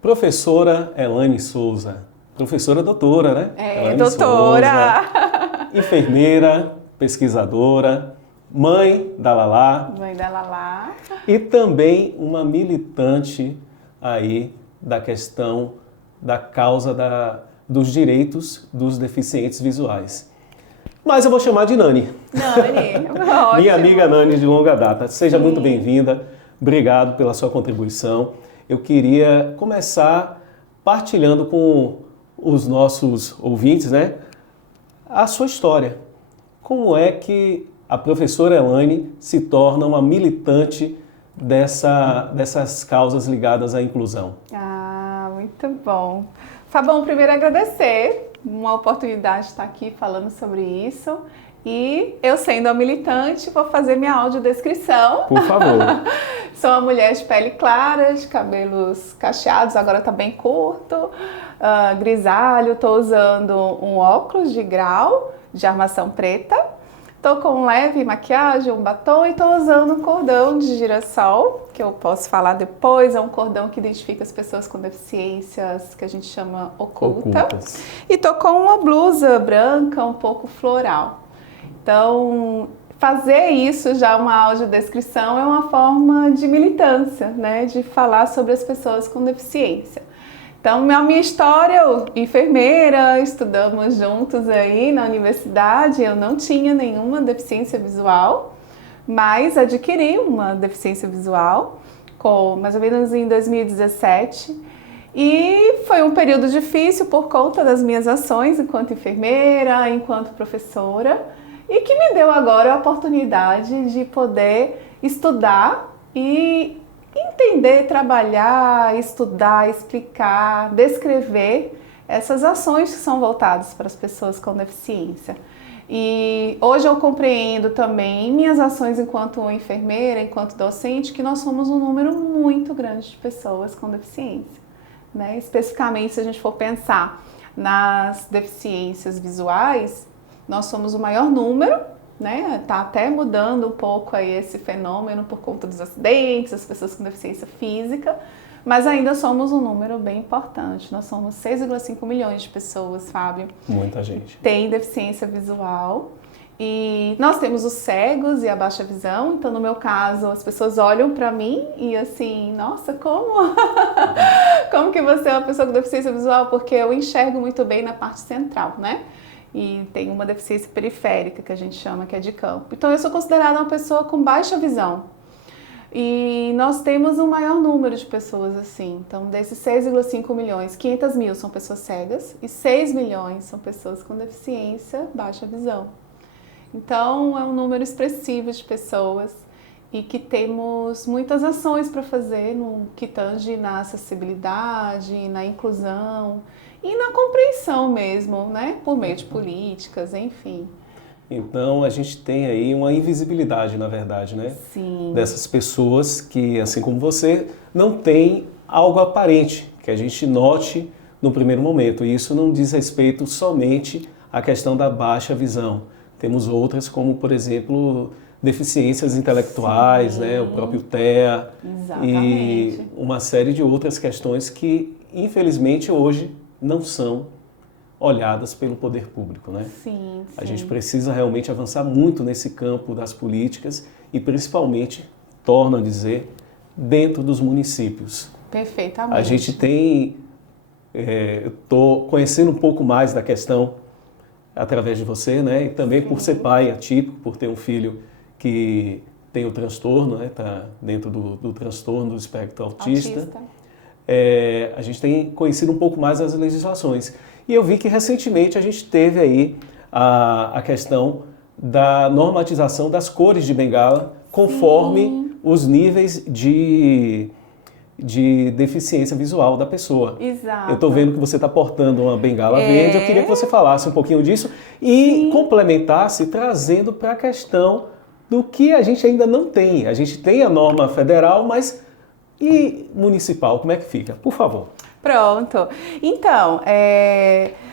Professora Elaine Souza, professora doutora, né? Elaine Doutora! Souza, enfermeira, pesquisadora, mãe da Lala. Mãe da Lala. E também uma militante aí da questão da causa dos direitos dos deficientes visuais. Mas eu vou chamar de Nani. Nani, ótimo. Minha amiga Nani de longa data. Seja muito bem-vinda. Obrigado pela sua contribuição. Eu queria começar partilhando com os nossos ouvintes, né, a sua história. Como é que a professora Elaine se torna uma militante dessas causas ligadas à inclusão? Muito bom. Fabão, primeiro agradecer uma oportunidade de estar aqui falando sobre isso. E eu, sendo uma militante, vou fazer minha audiodescrição. Por favor. Sou uma mulher de pele clara, de cabelos cacheados, agora tá bem curto, grisalho. Estou usando um óculos de grau de armação preta. Estou com leve maquiagem, um batom e estou usando um cordão de girassol, que eu posso falar depois. É um cordão que identifica as pessoas com deficiências, que a gente chama ocultas. E estou com uma blusa branca, um pouco floral. Então, fazer isso já uma audiodescrição é uma forma de militância, né? De falar sobre as pessoas com deficiência. Então, a minha história, eu, enfermeira, estudamos juntos aí na universidade, eu não tinha nenhuma deficiência visual, mas adquiri uma deficiência visual, mais ou menos em 2017, e foi um período difícil por conta das minhas ações enquanto enfermeira, enquanto professora, e que me deu agora a oportunidade de poder estudar e entender, trabalhar, estudar, explicar, descrever essas ações que são voltadas para as pessoas com deficiência. E hoje eu compreendo também em minhas ações enquanto enfermeira, enquanto docente, que nós somos um número muito grande de pessoas com deficiência, né? Especificamente, se a gente for pensar nas deficiências visuais, nós somos o maior número, né? Tá até mudando um pouco aí esse fenômeno por conta dos acidentes, das pessoas com deficiência física, mas ainda somos um número bem importante. Nós somos 6,5 milhões de pessoas, Fábio. Muita gente. Tem deficiência visual. E nós temos os cegos e a baixa visão. Então, no meu caso, as pessoas olham para mim e assim, nossa, como? Como que você é uma pessoa com deficiência visual? Porque eu enxergo muito bem na parte central, né? E tem uma deficiência periférica, que a gente chama, que é de campo. Então, eu sou considerada uma pessoa com baixa visão. E nós temos um maior número de pessoas assim. Então, desses 6,5 milhões, 500 mil são pessoas cegas e 6 milhões são pessoas com deficiência, baixa visão. Então, é um número expressivo de pessoas e que temos muitas ações para fazer no que tange na acessibilidade, na inclusão e na compreensão mesmo, né? Por meio de políticas, enfim. Então, a gente tem aí uma invisibilidade, na verdade, né? Sim. Dessas pessoas que, assim como você, não tem algo aparente que a gente note no primeiro momento. E isso não diz respeito somente à questão da baixa visão. Temos outras, como, por exemplo, deficiências intelectuais, né? O próprio TEA. Exatamente. E uma série de outras questões que, infelizmente, hoje não são olhadas pelo poder público, né? Sim. A gente precisa realmente avançar muito nesse campo das políticas e, principalmente, torno a dizer, dentro dos municípios. Perfeitamente. A gente tem... eu estou conhecendo um pouco mais da questão através de você, né? E também por ser pai atípico, por ter um filho que tem o transtorno, né? Está dentro do transtorno do espectro autista. A gente tem conhecido um pouco mais as legislações. E eu vi que recentemente a gente teve aí a questão da normatização das cores de bengala conforme os níveis de deficiência visual da pessoa. Exato. Eu estou vendo que você está portando uma bengala verde, eu queria que você falasse um pouquinho disso e complementasse trazendo para a questão do que a gente ainda não tem. A gente tem a norma federal, mas e municipal, como é que fica? Por favor. Pronto. Então,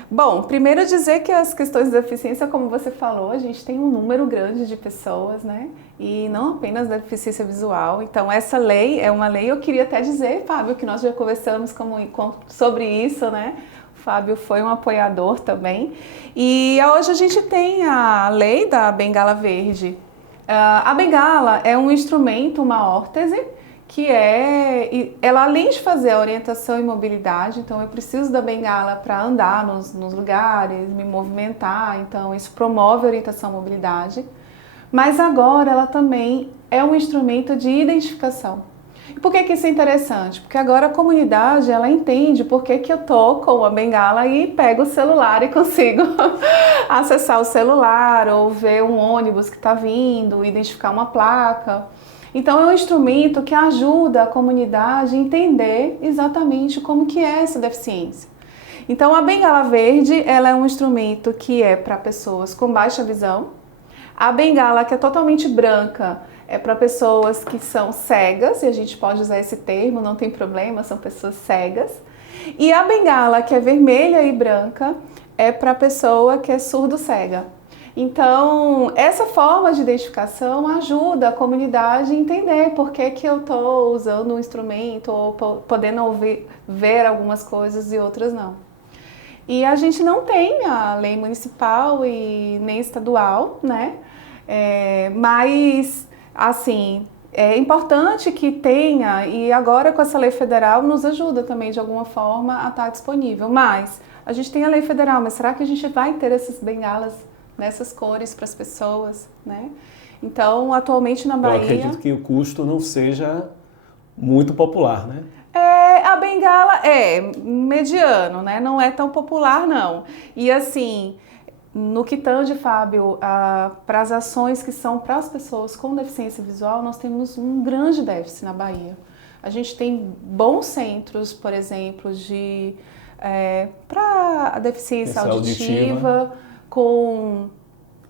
Bom, primeiro dizer que as questões da deficiência, como você falou, a gente tem um número grande de pessoas, né? E não apenas da deficiência visual. Então, essa lei é uma lei, eu queria até dizer, Fábio, que nós já conversamos sobre isso, né? O Fábio foi um apoiador também. E hoje a gente tem a lei da bengala verde. A bengala é um instrumento, uma órtese, que ela além de fazer a orientação e mobilidade, então eu preciso da bengala para andar nos lugares, me movimentar, então isso promove a orientação e mobilidade, mas agora ela também é um instrumento de identificação. E por que isso é interessante? Porque agora a comunidade, ela entende por que eu tô com a bengala e pego o celular e consigo acessar o celular ou ver um ônibus que está vindo, identificar uma placa. Então é um instrumento que ajuda a comunidade a entender exatamente como que é essa deficiência. Então a bengala verde, ela é um instrumento que é para pessoas com baixa visão. A bengala que é totalmente branca é para pessoas que são cegas, e a gente pode usar esse termo, não tem problema, são pessoas cegas. E a bengala que é vermelha e branca é para a pessoa que é surdo-cega. Então, essa forma de identificação ajuda a comunidade a entender por que eu estou usando um instrumento ou podendo ver algumas coisas e outras não. E a gente não tem a lei municipal e nem estadual, né? Mas, assim, é importante que tenha, e agora com essa lei federal nos ajuda também de alguma forma a estar disponível. Mas a gente tem a lei federal, mas será que a gente vai ter essas bengalas nessas cores para as pessoas, né? Então, atualmente na Bahia... Eu acredito que o custo não seja muito popular, né? A bengala é mediano, né? Não é tão popular, não. E assim, no que tange, Fábio, para as ações que são para as pessoas com deficiência visual, nós temos um grande déficit na Bahia. A gente tem bons centros, por exemplo, para a deficiência auditiva, com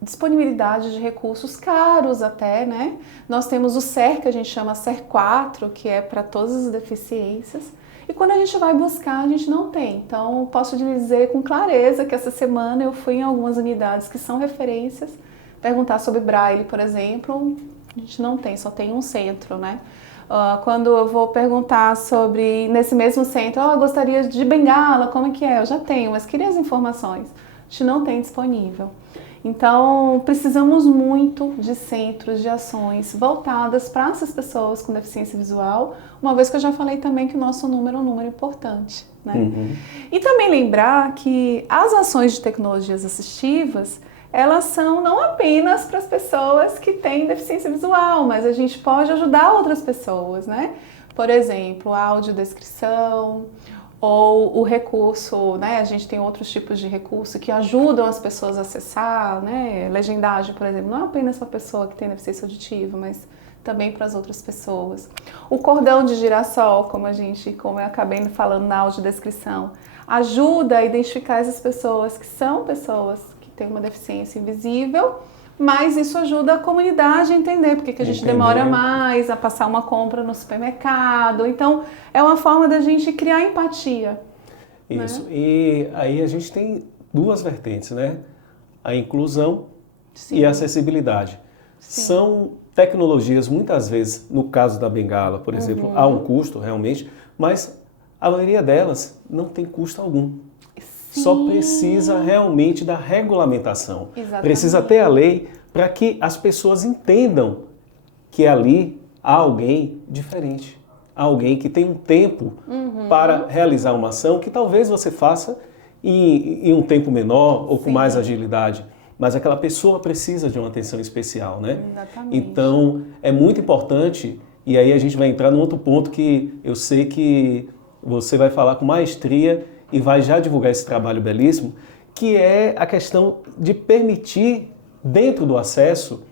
disponibilidade de recursos caros até, né? Nós temos o SER, que a gente chama SER 4, que é para todas as deficiências. E quando a gente vai buscar, a gente não tem. Então, posso dizer com clareza que essa semana eu fui em algumas unidades que são referências, perguntar sobre Braille, por exemplo, a gente não tem, só tem um centro, né? Quando eu vou perguntar sobre, nesse mesmo centro, eu gostaria de bengala, como é que é? Eu já tenho, mas queria as informações. A gente não tem disponível. Então, precisamos muito de centros, de ações voltadas para essas pessoas com deficiência visual, uma vez que eu já falei também que o nosso número é um número importante, né? Uhum. E também lembrar que as ações de tecnologias assistivas, elas são não apenas para as pessoas que têm deficiência visual, mas a gente pode ajudar outras pessoas, né? Por exemplo, a audiodescrição, ou o recurso, né? A gente tem outros tipos de recurso que ajudam as pessoas a acessar, né? Legendagem, por exemplo, não é apenas para a pessoa que tem deficiência auditiva, mas também para as outras pessoas. O cordão de girassol, como eu acabei falando na audiodescrição, ajuda a identificar essas pessoas que são pessoas que têm uma deficiência invisível, mas isso ajuda a comunidade a entender porque que a gente demora mais a passar uma compra no supermercado. Então, é uma forma da gente criar empatia. Isso. Né? E aí a gente tem duas vertentes, né? A inclusão Sim. e a acessibilidade. Sim. São tecnologias, muitas vezes, no caso da bengala, por exemplo, há um custo realmente, mas a maioria delas não tem custo algum. Sim. Só precisa realmente da regulamentação. Exatamente. Precisa ter a lei para que as pessoas entendam que ali há alguém diferente. Há alguém que tem um tempo para realizar uma ação que talvez você faça em um tempo menor ou com mais agilidade. Mas aquela pessoa precisa de uma atenção especial, né? Exatamente. Então, é muito importante, e aí a gente vai entrar num outro ponto que eu sei que você vai falar com maestria e vai já divulgar esse trabalho belíssimo, que é a questão de permitir, dentro do acesso,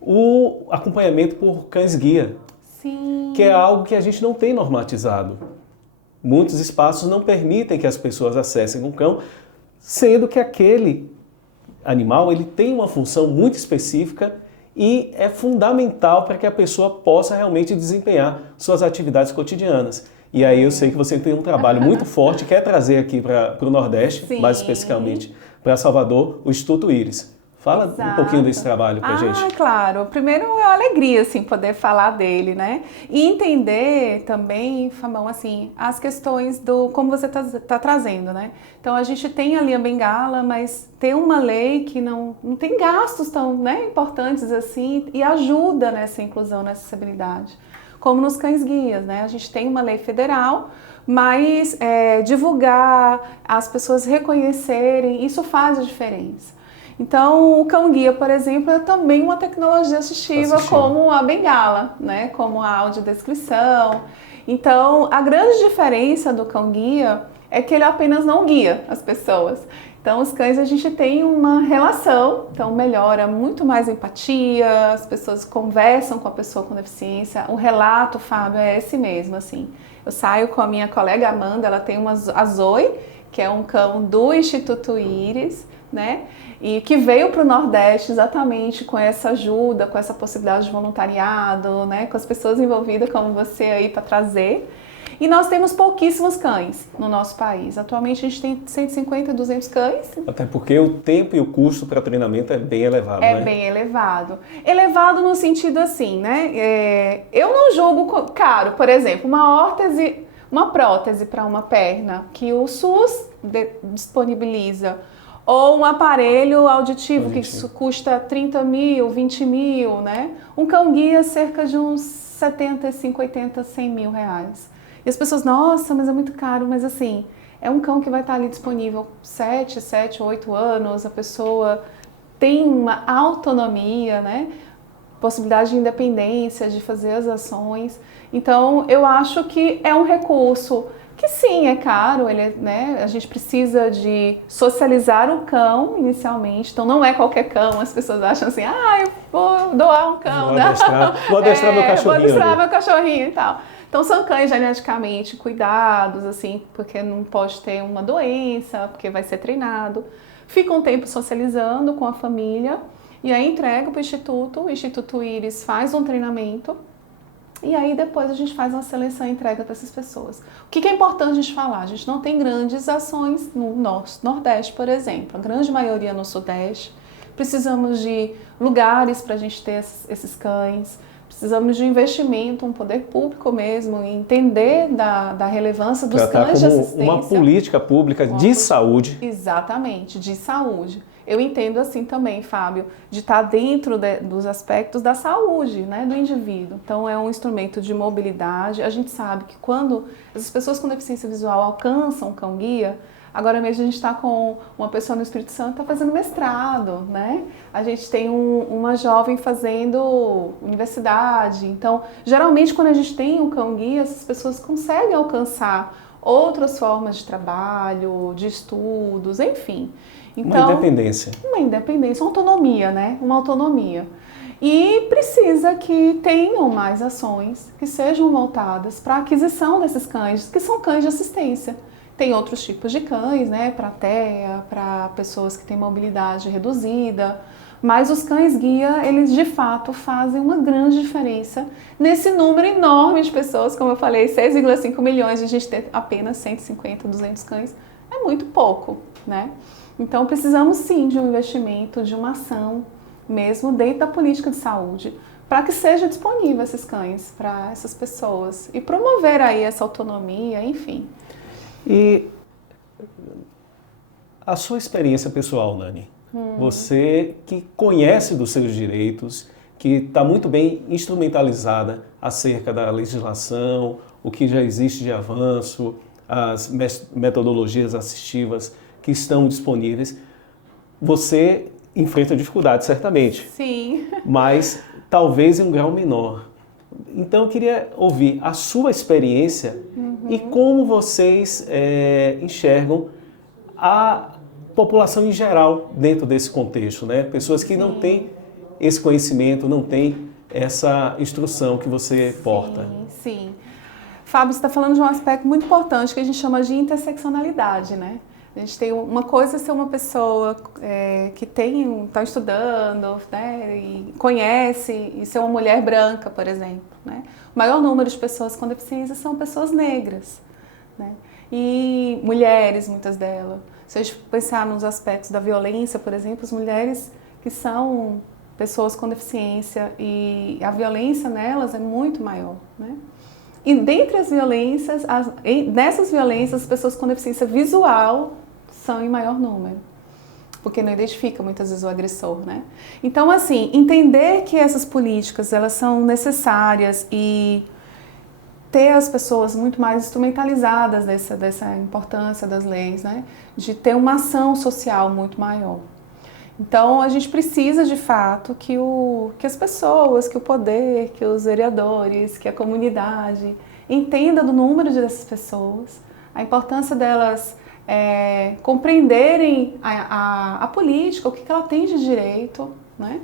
o acompanhamento por cães-guia. Sim. Que é algo que a gente não tem normatizado. Muitos espaços não permitem que as pessoas acessem um cão, sendo que aquele animal ele tem uma função muito específica e é fundamental para que a pessoa possa realmente desempenhar suas atividades cotidianas. E aí eu sei que você tem um trabalho muito forte, quer trazer aqui para o Nordeste, Sim. mais especificamente para Salvador, o Instituto Íris. Fala um pouquinho desse trabalho pra gente. Claro. Primeiro é uma alegria, assim, poder falar dele, né? E entender também, Fabão, assim, as questões do como você tá trazendo, né? Então, a gente tem ali a bengala, mas tem uma lei que não tem gastos tão, né, importantes assim e ajuda nessa inclusão, nessa acessibilidade. Como nos cães-guias, né? A gente tem uma lei federal, mas divulgar, as pessoas reconhecerem, isso faz a diferença. Então, o cão-guia, por exemplo, é também uma tecnologia assistiva como a bengala, né? Como a audiodescrição. Então, a grande diferença do cão-guia é que ele apenas não guia as pessoas. Então, os cães, a gente tem uma relação, então melhora muito mais a empatia, as pessoas conversam com a pessoa com deficiência. O relato, Fábio, é esse mesmo, assim. Eu saio com a minha colega Amanda, ela tem a Zoe, que é um cão do Instituto Íris, né? E que veio para o Nordeste exatamente com essa ajuda, com essa possibilidade de voluntariado, né? Com as pessoas envolvidas como você aí para trazer. E nós temos pouquíssimos cães no nosso país. Atualmente a gente tem 150, 200 cães. Até porque o tempo e o custo para treinamento é bem elevado, né? É bem elevado. Elevado no sentido assim, né? Eu não julgo caro, por exemplo, uma prótese para uma perna que o SUS disponibiliza, ou um aparelho auditivo que custa 30 mil, 20 mil, né? Um cão-guia cerca de uns 75, 80, 100 mil reais. E as pessoas, nossa, mas é muito caro, mas assim, é um cão que vai estar ali disponível 7, 8 anos, a pessoa tem uma autonomia, né? Possibilidade de independência, de fazer as ações. Então, eu acho que é um recurso que sim, é caro, né? A gente precisa de socializar o cão inicialmente, então não é qualquer cão, as pessoas acham assim, eu vou doar um cão, vou adestrar meu cachorrinho. Vou adestrar meu cachorrinho e tal. Então são cães geneticamente cuidados, assim, porque não pode ter uma doença, porque vai ser treinado. Fica um tempo socializando com a família e aí entrega para o Instituto Íris faz um treinamento. E aí depois a gente faz uma seleção e entrega para essas pessoas. O que é importante a gente falar? A gente não tem grandes ações no nosso Nordeste, por exemplo. A grande maioria no Sudeste. Precisamos de lugares para a gente ter esses cães. Precisamos de investimento, um poder público mesmo, entender da relevância dos cães de assistência. Uma política pública de saúde. Exatamente, de saúde. Eu entendo assim também, Fábio, de estar dentro dos aspectos da saúde, né, do indivíduo. Então é um instrumento de mobilidade. A gente sabe que quando as pessoas com deficiência visual alcançam o cão-guia, agora mesmo a gente está com uma pessoa no Espírito Santo que está fazendo mestrado, né? A gente tem uma jovem fazendo universidade. Então, geralmente quando a gente tem um cão-guia, essas pessoas conseguem alcançar outras formas de trabalho, de estudos, enfim. Então, uma independência. Uma independência, uma autonomia, né? Uma autonomia. E precisa que tenham mais ações que sejam voltadas para a aquisição desses cães, que são cães de assistência. Tem outros tipos de cães, né? Para TEA, para pessoas que têm mobilidade reduzida. Mas os cães-guia, eles de fato fazem uma grande diferença nesse número enorme de pessoas, como eu falei, 6,5 milhões, de a gente ter apenas 150, 200 cães, é muito pouco, né? Então precisamos sim de um investimento, de uma ação mesmo dentro da política de saúde, para que seja disponível esses cães para essas pessoas e promover aí essa autonomia, enfim. E a sua experiência pessoal, Nani? Você que conhece dos seus direitos, que está muito bem instrumentalizada acerca da legislação, o que já existe de avanço, as metodologias assistivas que estão disponíveis, você enfrenta dificuldades, certamente. Sim. Mas talvez em um grau menor. Então eu queria ouvir a sua experiência e como vocês enxergam a população em geral dentro desse contexto, né? Pessoas que não têm esse conhecimento, não têm essa instrução que você porta. Sim. Fábio, você está falando de um aspecto muito importante que a gente chama de interseccionalidade, né? A gente tem uma coisa ser uma pessoa que está estudando, né, e conhece, e ser uma mulher branca, por exemplo, né? O maior número de pessoas com deficiência são pessoas negras, né? E mulheres, muitas delas. Se a gente pensar nos aspectos da violência, por exemplo, as mulheres que são pessoas com deficiência e a violência nelas é muito maior, né? E dentre as violências, nessas violências, as pessoas com deficiência visual são em maior número, porque não identifica muitas vezes o agressor, né? Então, assim, entender que essas políticas, elas são necessárias e ter as pessoas muito mais instrumentalizadas dessa importância das leis, né? De ter uma ação social muito maior. Então, a gente precisa, de fato, que as pessoas, que o poder, que os vereadores, que a comunidade entenda do número dessas pessoas, a importância delas compreenderem a política, o que ela tem de direito, né?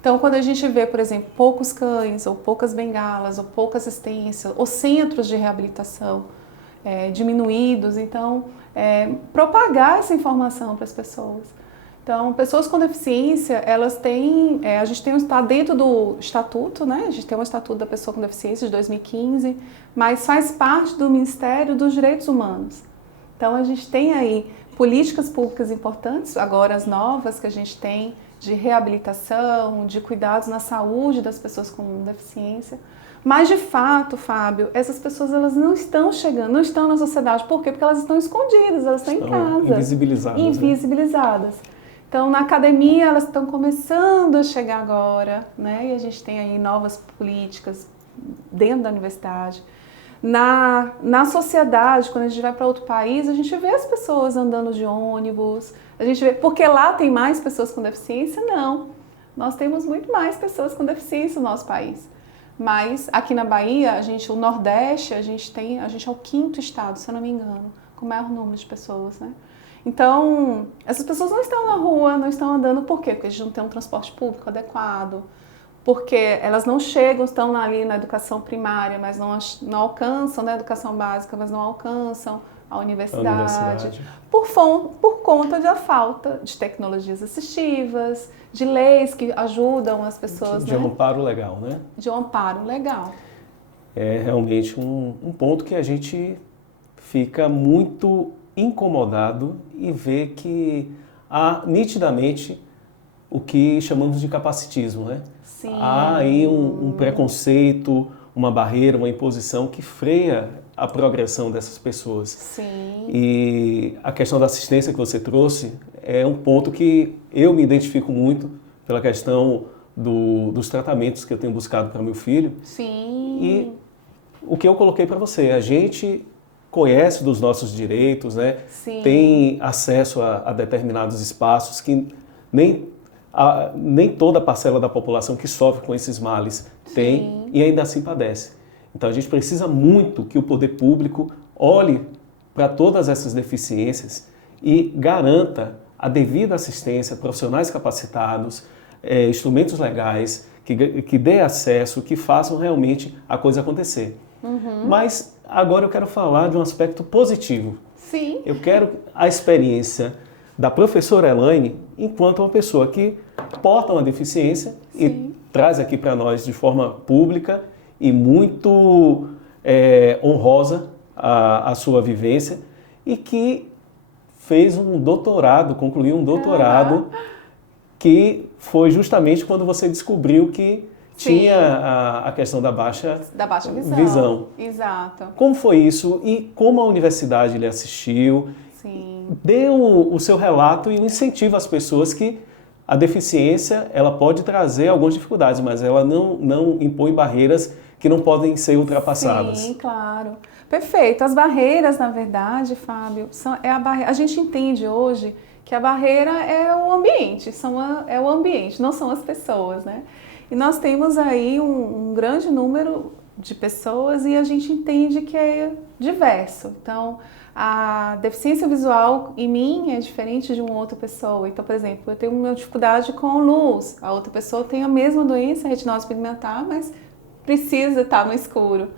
Então, quando a gente vê, por exemplo, poucos cães, ou poucas bengalas, ou pouca assistência, ou centros de reabilitação diminuídos, então, propagar essa informação para as pessoas. Então, pessoas com deficiência, elas têm, a gente está dentro do estatuto, né? A gente tem um estatuto da pessoa com deficiência de 2015, mas faz parte do Ministério dos Direitos Humanos. Então, a gente tem aí políticas públicas importantes, agora as novas que a gente tem, de reabilitação, de cuidados na saúde das pessoas com deficiência. Mas, de fato, Fábio, essas pessoas elas não estão chegando, não estão na sociedade. Por quê? Porque elas estão escondidas, elas estão em casa. Invisibilizadas. Invisibilizadas. Né? Então, na academia, elas estão começando a chegar agora, né? E a gente tem aí novas políticas dentro da universidade. Na sociedade, quando a gente vai para outro país, a gente vê as pessoas andando de ônibus, a gente vê, porque lá tem mais pessoas com deficiência? Não. Nós temos muito mais pessoas com deficiência no nosso país. Mas aqui na Bahia, o Nordeste, a gente é o 5º estado, se eu não me engano, com o maior número de pessoas, né? Então, essas pessoas não estão na rua, não estão andando, por quê? Porque a gente não tem um transporte público adequado, porque elas não chegam, estão ali na educação primária, mas não alcançam, né, a educação básica, mas não alcançam a universidade. Por conta da falta de tecnologias assistivas, de leis que ajudam as pessoas. De um amparo legal, né? De um amparo legal. É realmente um ponto que a gente fica muito incomodado e vê que há nitidamente o que chamamos de capacitismo, né? Sim. Há aí um preconceito, uma barreira, uma imposição que freia a progressão dessas pessoas. Sim. E a questão da assistência que você trouxe é um ponto que eu me identifico muito pela questão dos tratamentos que eu tenho buscado para meu filho. Sim. E o que eu coloquei para você, a gente conhece dos nossos direitos, né? Sim. Tem acesso a determinados espaços que nem toda a parcela da população que sofre com esses males tem. Sim. E ainda assim padece. Então a gente precisa muito que o poder público olhe para todas essas deficiências e garanta a devida assistência, profissionais capacitados, instrumentos legais, que dê acesso, que façam realmente a coisa acontecer. Uhum. Mas agora eu quero falar de um aspecto positivo. Sim. Eu quero a experiência da professora Elaine enquanto uma pessoa que porta uma deficiência. Sim. E traz aqui para nós de forma pública e muito honrosa a sua vivência e que fez um doutorado, concluiu um doutorado que foi justamente quando você descobriu que tinha a questão da baixa visão. Exato. Como foi isso e como a universidade lhe assistiu? Sim. Dê o seu relato e o incentivo às pessoas que a deficiência ela pode trazer algumas dificuldades, mas ela não impõe barreiras que não podem ser ultrapassadas. Sim, claro. Perfeito. As barreiras, na verdade, Fábio, a gente entende hoje que a barreira é o ambiente, é o ambiente, não são as pessoas, né? E nós temos aí um grande número de pessoas e a gente entende que é diverso. Então, a deficiência visual em mim é diferente de uma outra pessoa. Então, por exemplo, eu tenho uma dificuldade com luz, a outra pessoa tem a mesma doença, retinose pigmentar, mas precisa estar no escuro.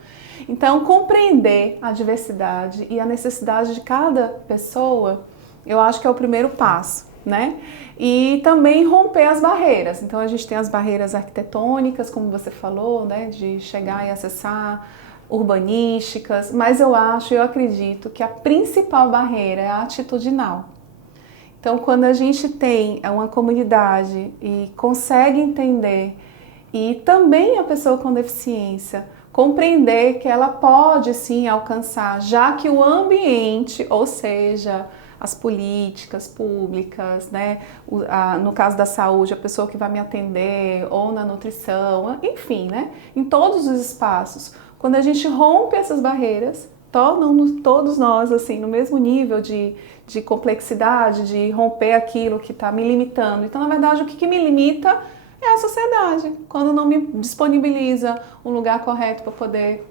Então, compreender a diversidade e a necessidade de cada pessoa eu acho que é o primeiro passo, né? E também romper as barreiras. Então a gente tem as barreiras arquitetônicas, como você falou, né? De chegar e acessar, urbanísticas, mas eu acredito que a principal barreira é a atitudinal. Então, quando a gente tem uma comunidade e consegue entender, e também a pessoa com deficiência compreender que ela pode sim alcançar, já que o ambiente, ou seja, as políticas públicas, né? No caso da saúde, a pessoa que vai me atender, ou na nutrição, enfim, né? Em todos os espaços, quando a gente rompe essas barreiras, tornam todos nós assim no mesmo nível de complexidade, de romper aquilo que está me limitando. Então, na verdade, o que me limita é a sociedade, quando não me disponibiliza um lugar correto para poder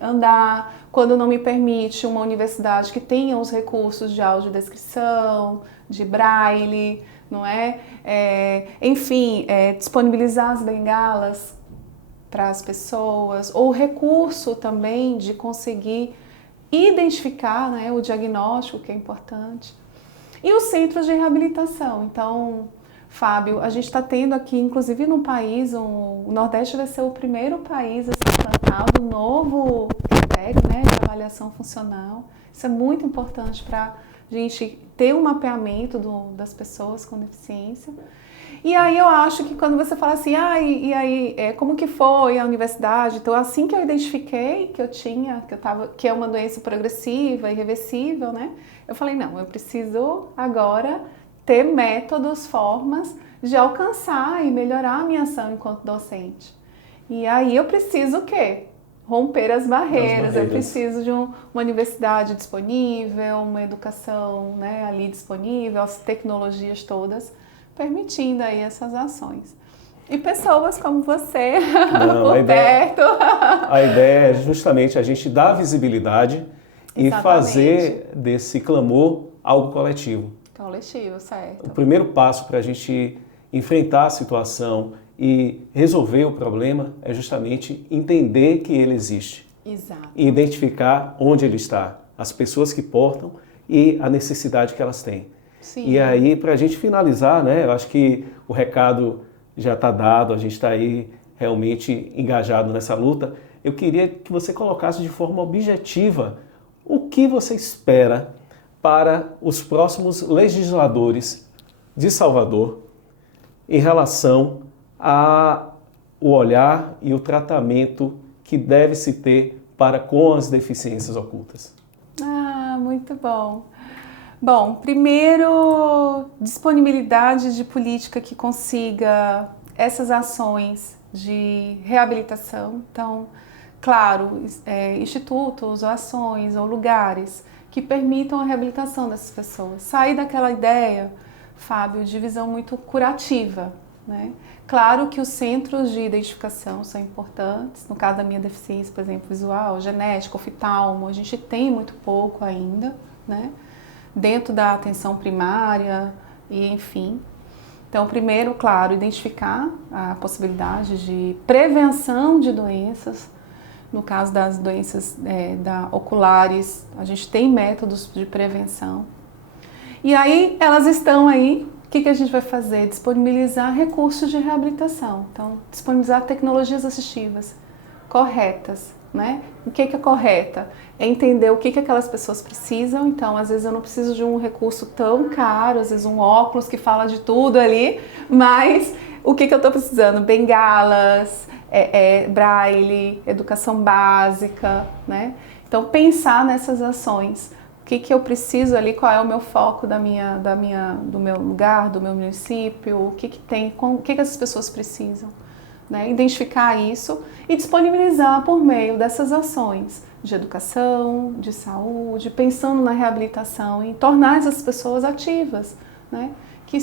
andar, quando não me permite uma universidade que tenha os recursos de audiodescrição, de braille, não é? Enfim, disponibilizar as bengalas para as pessoas, ou o recurso também de conseguir identificar, né, o diagnóstico, que é importante. E os centros de reabilitação. Então, Fábio, a gente está tendo aqui, inclusive no país, o Nordeste vai ser o primeiro país a ser implantado um novo critério, né, de avaliação funcional. Isso é muito importante para a gente ter um mapeamento das pessoas com deficiência. E aí eu acho que quando você fala assim, e aí, como que foi a universidade? Então, assim que eu identifiquei que que é uma doença progressiva, irreversível, né? Eu falei, não, eu preciso agora ter métodos, formas de alcançar e melhorar a minha ação enquanto docente. E aí eu preciso o quê? Romper as barreiras. Eu preciso de uma universidade disponível, uma educação, né, ali disponível, as tecnologias todas, permitindo aí essas ações. E pessoas como você, por perto. A ideia é justamente a gente dar visibilidade e fazer desse clamor algo coletivo. Coletivo, certo. O primeiro passo para a gente enfrentar a situação e resolver o problema é justamente entender que ele existe. Exato. E identificar onde ele está, as pessoas que portam e a necessidade que elas têm. Sim. E aí, para a gente finalizar, né, eu acho que o recado já está dado, a gente está aí realmente engajado nessa luta. Eu queria que você colocasse de forma objetiva o que você espera para os próximos legisladores de Salvador em relação ao olhar e o tratamento que deve se ter para com as deficiências ocultas. Muito bom. Bom, primeiro, disponibilidade de política que consiga essas ações de reabilitação. Então, claro, institutos, ou ações ou lugares que permitam a reabilitação dessas pessoas. Sair daquela ideia, Fábio, de visão muito curativa, né? Claro que os centros de identificação são importantes. No caso da minha deficiência, por exemplo, visual, genética, oftalmo, a gente tem muito pouco ainda, né? Dentro da atenção primária e enfim. Então, primeiro, claro, identificar a possibilidade de prevenção de doenças. No caso das doenças oculares, a gente tem métodos de prevenção. E aí, elas estão aí, o que a gente vai fazer? Disponibilizar recursos de reabilitação. Então, disponibilizar tecnologias assistivas corretas, né? O que é correta? É entender o que aquelas pessoas precisam. Então, às vezes eu não preciso de um recurso tão caro, às vezes um óculos que fala de tudo ali, mas o que eu estou precisando? Bengalas, braille, educação básica, né? Então, pensar nessas ações. O que eu preciso ali, qual é o meu foco do meu lugar, do meu município, o que tem, o que essas pessoas precisam. Né? Identificar isso e disponibilizar por meio dessas ações de educação, de saúde, pensando na reabilitação e tornar essas pessoas ativas, né? Que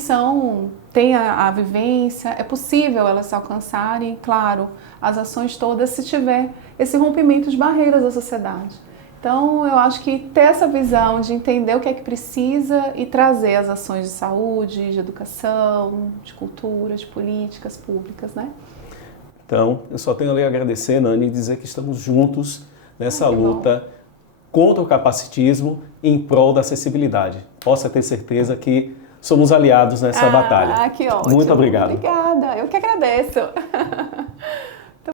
têm a vivência, é possível elas alcançarem, claro, as ações todas se tiver esse rompimento de barreiras da sociedade. Então, eu acho que ter essa visão de entender o que é que precisa e trazer as ações de saúde, de educação, de cultura, de políticas públicas, né? Então, eu só tenho a lhe agradecer, Nani, e dizer que estamos juntos nessa luta contra o capacitismo e em prol da acessibilidade. Possa ter certeza que somos aliados nessa batalha. Que ótimo. Muito obrigado. Obrigada, eu que agradeço.